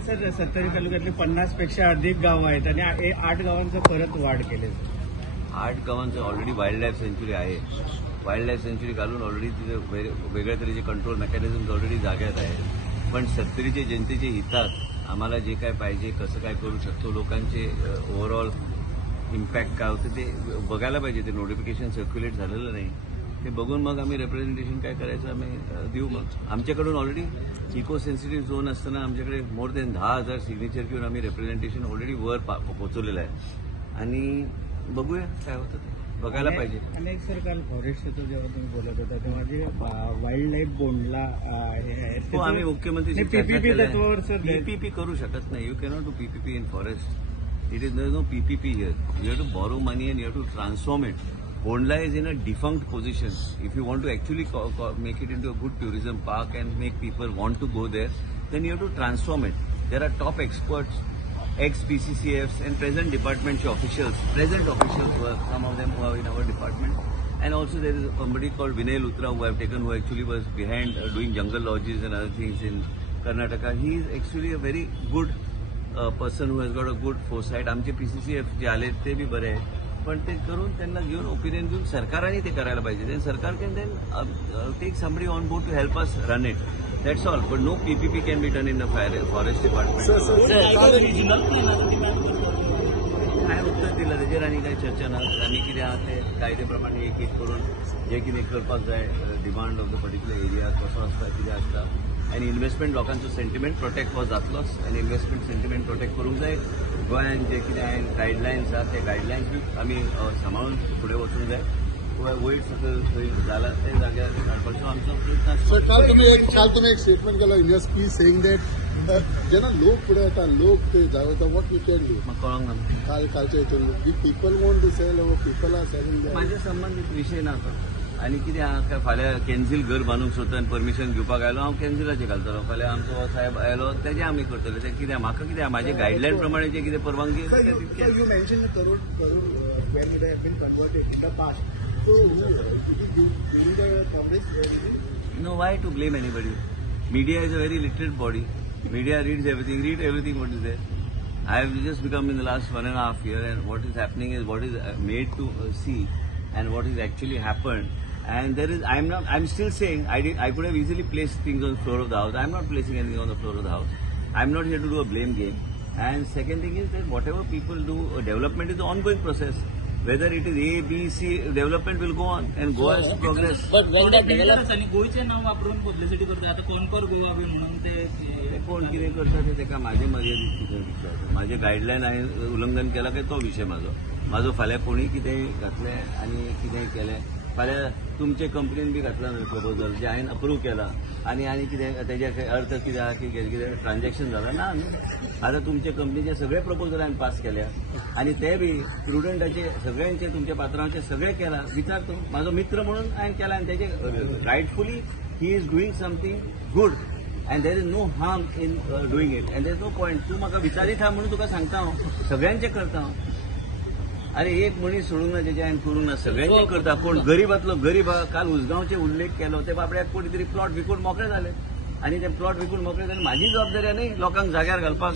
त्याच्यामध्ये सर सत्तरी तालुक्यातली 50 पेक्षा अधिक गावं आहेत आणि 8 गावांचं परत वाढ केली. 8 गावांचं ऑलरेडी वाईल्ड लाईफ सेंच्युरी आहे. वाईल्ड लाईफ सेंच्युरी घालून ऑलरेडी तिथे वेगळ्या तऱ्हेचे कंट्रोल मेकॅनिझम्स ऑलरेडी जाग्यात आहेत. पण सत्तरीचे जनतेचे हितात आम्हाला जे काय पाहिजे, कसं काय करू शकतो, लोकांचे ओव्हरऑल इम्पॅक्ट काय होतं ते बघायला पाहिजे. ते नोटिफिकेशन सर्क्युलेट झालेलं नाही. ते बघून मग आम्ही रिप्रेझेंटेशन काय करायचं आम्ही देऊ. मग आमच्याकडून ऑलरेडी इको सेन्सिटिव्ह झोन असताना आमच्याकडे मोर दॅन 10,000 सिग्नेचर घेऊन आम्ही रिप्रेझेंटेशन ऑलरेडी वर पोहोचवलेलं आहे आणि बघूया काय होतं ते बघायला पाहिजे. अनेक सर काल फॉरेस्टचं जेव्हा तुम्ही बोलत होता तेव्हा जे वाईल्ड लाईफ बोंडला हे आहे आम्ही मुख्यमंत्री पीपीपी करू शकत नाही. You cannot do PPP in forest. It is no PPP here. You have to borrow money and you have to transform it. Bondla is in a defunct position. If you want to actually make it into a good tourism park and make people want to go there, then you have to transform it. There are top experts, ex-PCCFs and present department officials, some of them who are in our department. And also there is somebody called Vinay Luthra who I have taken, who actually was behind doing jungle lodges and other things in Karnataka. He is actually a very good person who has got a good foresight. आमचे PCCF जे आले ते बी बरे आहेत. पण ते करून त्यांना घेऊन ओपिनियन घेऊन सरकारने ते करायला पाहिजे. देन सरकार can then take somebody on board to help us run it. That's all. But no PPP can be done in the forest department. काय उत्तर दिलं त्याचेर आनी काय चर्चा ना. आमी कितें आहा ते कायद्याप्रमाणे एक एक करून जे कितें करपाक जाय demand of the particular area कसो आसता कितें आसता आनी इन्व्हेस्टमेंट लोकांचो सेंटिमेंट प्रोटेक्ट हो जातलोच. आनी इन्व्हेस्टमेंट सेंटिमेंट प्रोटेक्ट करूंक जाय. गोंयांत जे कितें हांवें गायडलायन्स आहा ते गायडलायन्स बी आमी सांबाळून फुडें वचूंक जाय. वयर सकयल खंय जाला ते जाग्यार काडपाचो आमचो प्रयत्न आसता. काल तुम्ही एक स्टेटमेंट केला in your speech saying that जेन्ना लोक फुडें येता लोक ते जाता वॉट यू कॅन डू. म्हाका कळोंक ना कालच्या हितून people want to sell people are selling. म्हाज्या संबंदीत विशय ना तो. आनी कितें आहा काय फाल्यां कॅन्सील घर बांदूंक सोदता आनी परमिशन घेवपाक आयलो हांव कॅन्सिलाचें घालतलो. फाल्यां आमचो साहेब आयलो तेजें आमी करतले. ते कितें म्हाका कितें म्हाजे गायडलायन प्रमाणे जे कितें परवानगी No, why to blame anybody? Media is a very literate body. Media read everything what is there. I have just become in the last 1.5 years, and what is happening is what is made to see and what is actually happened. And there is, I'm still saying I could have easily placed things on the floor of the house. I'm not placing anything on the floor of the house. I'm not here to do a blame game. And second thing is that whatever people do, development is an ongoing process. Whether it is A, B, C, development will go on and Goa has to progress. But when that develops आणि गोयचे नाव वापरून बदलासाठी करतात. आता कोणकोर गोवा बी म्हणून ते कोण कितें करता ते का माझे मर्यादित विचार. माझे गायडलायन हांवें उल्लंघन केला काय तो विषय म्हाजो फाल्यां कोणी कितें घातलें आनी कितें केलें फाल्यां तुमचे कंपनीन बी घातला न्हय प्रपोजल जे हांवें अप्रूव केला आनी कितें तेजे अर्थ कितें आहा की कितें ट्रान्झॅक्शन जालां ना. आतां तुमचे कंपनीचे सगळे प्रपोजल हांवें पास केल्या आनी ते बी स्टुडंटाचे सगळ्यांचे तुमच्या पात्रांचे सगळे केला. विचारतो म्हाजो मित्र म्हणून हांवें केला आनी तेजे rightfully he is doing something good and there is no harm in doing it and there is no point. तूं म्हाका विचारीत आहा म्हणून तुका सांगता हांव सगळ्यांचे करता हांव. अरे एक मनीस सोडूंक ना जेचे हांवें करूंक ना सगळ्यांचे करता. कोण गरीबातलो गरीब काल उसगांवचे उल्लेख केलो ते बाबड्याक कोणी तरी प्लॉट विकून मोकळे जाले आनी ते प्लॉट विकून मोकळे जाले. म्हाजी जबाबदारी न्ही लोकांक जाग्यार घालपाक.